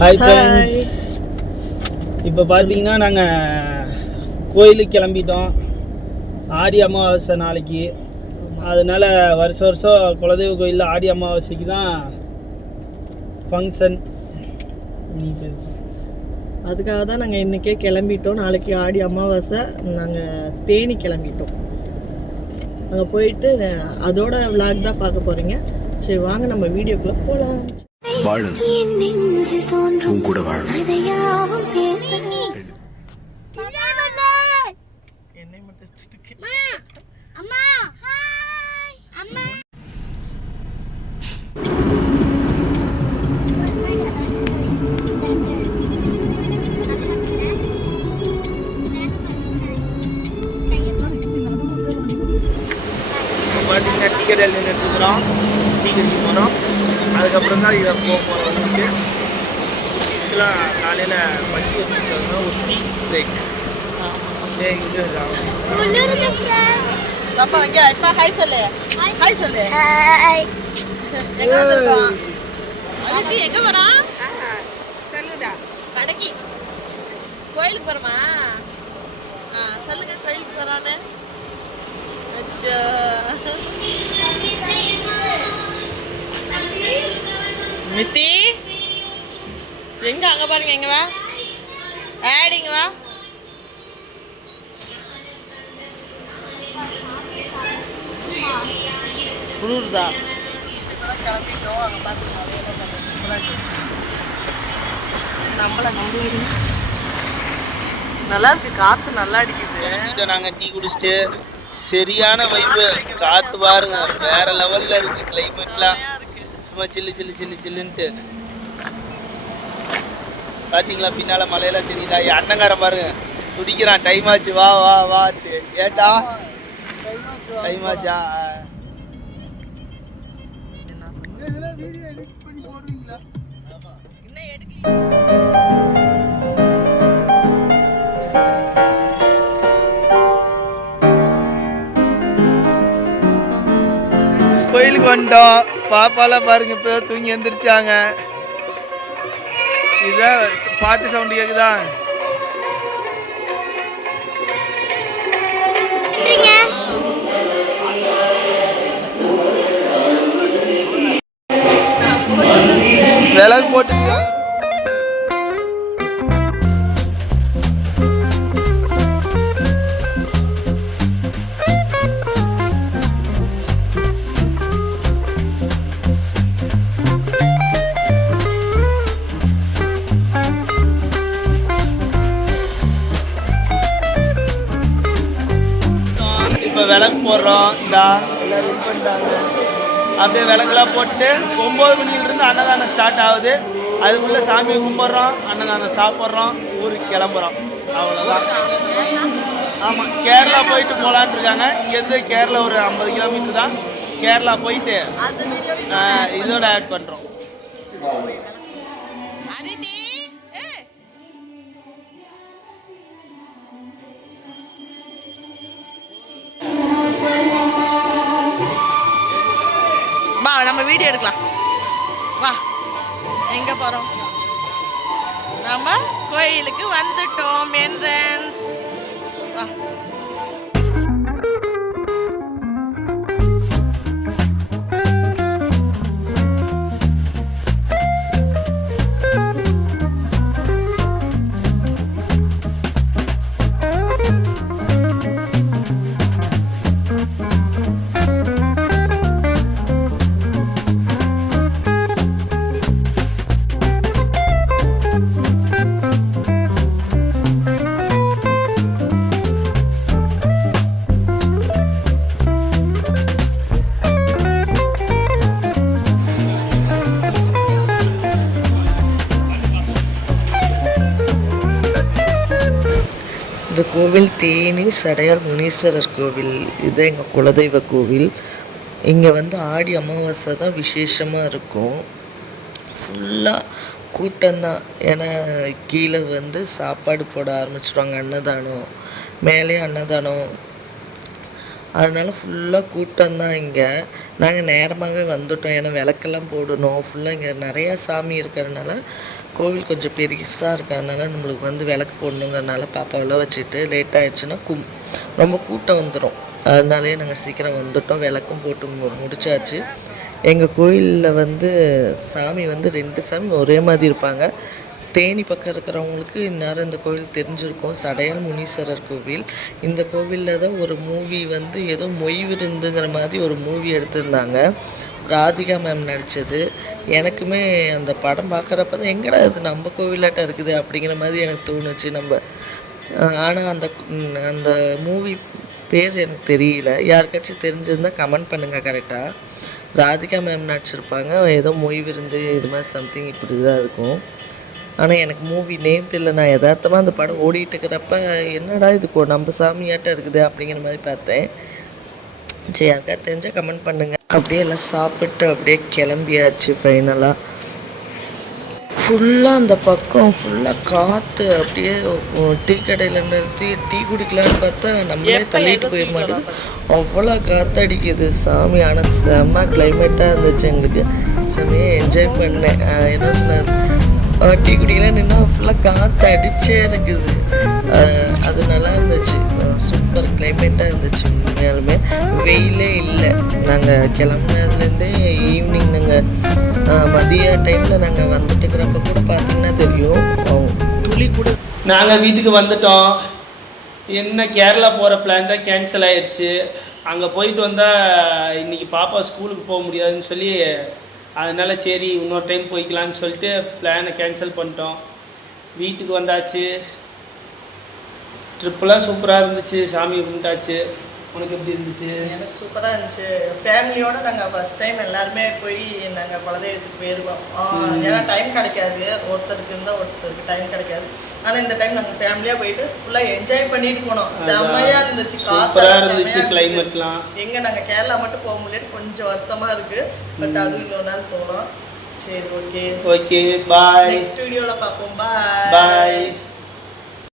Hi friends இப்போ பார்த்தீங்கன்னா நாங்கள் கோயிலுக்கு கிளம்பிட்டோம். ஆடி அமாவாசை நாளைக்கு. அதனால வருஷம் வருஷம் குலதெய்வ கோயிலில் ஆடி அமாவாசைக்கு தான் ஃபங்க்ஷன் அதுக்காக தான் நாங்கள் இன்றைக்கே கிளம்பிட்டோம். நாளைக்கு ஆடி அமாவாசை. நாங்கள் தேனி கிளம்பிட்டோம். அங்கே போயிட்டு அதோட விளாக் தான் பார்க்க போகிறீங்க சரி வாங்க நம்ம வீடியோக்குள்ளே போகலாம் வாழணும் உன் கூட வாழணும் பார்த்தீங்கன்னா டிக்கெட் எழுதி எடுத்துக்கிறோம் டீ கடிக்க போகிறோம் அதுக்கப்புறம் தான் இதை போக போகிறோம் வந்துட்டு குட்டீஸ்க்கெலாம் காலையில் பசி வந்துருக்காங்க ஒரு டீ பிரேக் அப்படியே இது பாப்பா அங்கே இப்போ ஹாய் சொல்லு. ஹாய் சொல்லு. எங்க வந்திருக்கோம் அதுக்கு எங்க வரோம் சொல்லுடா. கடைக்கு. கோயிலுக்கு போறோமா? ஆ சொல்லுங்க கோயிலுக்கு போறான்னு. அச்சோ. நித்தி? எங்க? அங்க பாருங்க எங்க வா. ஆடிங்க வா. குளிருதா. நல்லா இருக்கு காத்து நல்லா அடிக்குது. நாங்க நாங்கள் டீ குடிச்சிட்டு சரியான வைப்பு காற்று பாருங்க. வேற லெவலில் இருக்கு கிளைமேட்லாம் சும்மா சில்லு சில்லு சில்லு சில்லுன்ட்டு. பார்த்தீங்களா பின்னால மலையெல்லாம் தெரியுதா? என் அண்ணங்காரன் பாருங்க. துடிக்கிறான். டைம் ஆச்சு. வா வா வாட்டு ஏட்டா டைம் ஆச்சா? இன்னும் எடுக்கல கோயிலுக்கு வந்துட்டோம் பாப்பாலாம் பாருங்க இப்போ தூங்கி எந்திரிச்சாங்க. இதுதான் பாட்டு சவுண்டு கேக்குதா? விளக்கு போட்டுக்கலாம் அப்புறம் இந்த இது பண்ணிட்டாங்க. அப்படியே விளக்கெல்லாம் போட்டு ஒம்பது மணிலிருந்து அன்னதானம் ஸ்டார்ட் ஆகுது. அதுக்குள்ளே சாமியை கும்பிட்றோம் அன்னதானம் சாப்பிட்றோம் ஊருக்கு கிளம்புறோம். அவ்வளோதான் ஆமாம் கேரளா போயிட்டு போகலான்னு இருக்காங்க. இங்கேருந்து கேரளா ஒரு ஐம்பது கிலோமீட்டர் தான். கேரளா போயிட்டு இதோட ஆட் பண்ணுறோம் வீடியோ எடுக்கலாம். வா எங்க போறோம்? நம்ம கோயிலுக்கு வந்துட்டோம் என்ட்ரன்ஸ் வா. இந்த கோவில் தேனி சடையார் முனீஸ்வரர் கோவில். இது எங்கள் குலதெய்வ கோவில். இங்கே வந்து ஆடி அமாவாசை தான் விசேஷமாக இருக்கும். ஃபுல்லாக கூட்டம்தான் ஏன்னா கீழே வந்து சாப்பாடு போட ஆரம்பிச்சிடுவாங்க அன்னதானம். மேலே அன்னதானம். அதனால் ஃபுல்லாக கூட்டம் தான் இங்கே. நாங்கள் நேரமாகவே வந்துட்டோம். ஏன்னா விளக்கெல்லாம் போடணும். ஃபுல்லாக இங்கே நிறையா சாமி இருக்கிறதுனால கோவில் கொஞ்சம் பெருசாக இருக்கிறதுனால நம்மளுக்கு வந்து விளக்கு போடணுங்கிறனால பாப்பாவெல்லாம் வச்சுட்டு லேட் ஆகிடுச்சுன்னா கும் ரொம்ப கூட்டம் வந்துடும் அதனாலே நாங்கள் சீக்கிரம் வந்துட்டோம். விளக்கும் போட்டு மு- முடிச்சாச்சு. எங்கள் கோயிலில் வந்து சாமி வந்து ரெண்டு சாமி ஒரே மாதிரி இருப்பாங்க. தேனி பக்கம் இருக்கிறவங்களுக்கு இந்நேரம் இந்த கோவில் தெரிஞ்சிருக்கும். சடையால் முனீஸ்வரர் கோவில். இந்த கோவிலில் தான் ஒரு மூவி வந்து ஏதோ மொய் விருந்துங்கிற மாதிரி ஒரு மூவி எடுத்திருந்தாங்க. ராதிகா மேம் நடித்தது எனக்குமே அந்த படம் பார்க்குறப்ப தான் எங்கடா இது நம்ம கோவிலாட்டம் இருக்குது அப்படிங்கிற மாதிரி எனக்கு தோணுச்சு. நம்ம ஆனால் அந்த அந்த மூவி பேர் எனக்கு தெரியல. யாருக்காச்சும் தெரிஞ்சிருந்தால் கமெண்ட் பண்ணுங்கள் கரெக்டாக ராதிகா மேம் நடிச்சிருப்பாங்க. ஏதோ மொய் விருந்து இது மாதிரி சம்திங் இப்படி தான் இருக்கும். ஆனால் எனக்கு மூவி நேம் தெரியல நான் யதார்த்தமாக அந்த படம் ஓடிட்டு இருக்கிறப்ப என்னடா இது நம்ம சாமியாட்டம் இருக்குது அப்படிங்கிற மாதிரி பார்த்தேன். சரி யாருக்கா தெரிஞ்சால் கமெண்ட் பண்ணுங்கள் அப்படியே எல்லாம் சாப்பிட்டு அப்படியே கிளம்பியாச்சு ஃபைனலாக ஃபுல்லாக அந்த பக்கம் ஃபுல்லாக காற்று அப்படியே டீ கடையில் நிறுத்தி டீ குடிக்கலான்னு பார்த்தா நம்மளே தள்ளிட்டு போயிட மாட்டேது அவ்வளோ காற்று அடிக்குது சாமி ஆனால் செம்ம கிளைமேட்டாக இருந்துச்சு எங்களுக்கு. செம்மையாக என்ஜாய் பண்ணேன். என்ன சொல்ல டீ குடிக்கலாம் நின்னா ஃபுல்லாக காற்று அடிச்சே இருக்குது. அது நல்லா இருந்துச்சு. சூப்பர் கிளைமேட்டாக இருந்துச்சு உண்மையாலுமே. வெயிலே இல்லை. நாங்கள் கிளம்புனதுலேருந்தே ஈவினிங் நாங்கள் மதிய டைமில் நாங்கள் வந்துட்டுக்கிறப்ப கூட பார்த்தீங்கன்னா தெரியும். துளி கூட. நாங்கள் வீட்டுக்கு வந்துட்டோம். என்ன கேரளா போகிற பிளான் தான் கேன்சல் ஆயிடுச்சு அங்கே போயிட்டு வந்தால் இன்னைக்கு பாப்பா ஸ்கூலுக்கு போக முடியாதுன்னு சொல்லி அதனால் சரி இன்னொரு டைம் போய்க்கலான்னு சொல்லிட்டு பிளானை கேன்சல் பண்ணிட்டோம். வீட்டுக்கு வந்தாச்சு. ட்ரிப்பெல்லாம் சூப்பராக இருந்துச்சு. சாமி கும்பிட்டாச்சு. உனக்கு எப்படி இருந்துச்சு? எனக்கு சூப்பராக இருந்துச்சு. ஃபேமிலியோட நாங்கள் ஃபர்ஸ்ட் டைம் எல்லாருமே போய் நாங்கள் குலதெய்வத்துக்கு போயிருக்கோம். ஏன்னா டைம் கிடைக்காது. ஒருத்தருக்கு இருந்தால் ஒருத்தருக்கு டைம் கிடைக்காது. ஆனால் இந்த டைம் நாங்கள் ஃபேமிலியாக போயிட்டு ஃபுல்லாக என்ஜாய் பண்ணிட்டு போனோம். செம்மையாக இருந்துச்சு. சூப்பராக இருந்துச்சு கிளைமேட்லாம் எங்கே நாங்கள் கேரளா மட்டும் போக முடியாது கொஞ்சம் வருத்தமாக இருக்குது பட் அதுவும் இன்னொரு நாள் போகலாம் சரி ஓகே ஓகே பாய் நெக்ஸ்ட் வீடியோவில் பார்ப்போம். பாய் பாய்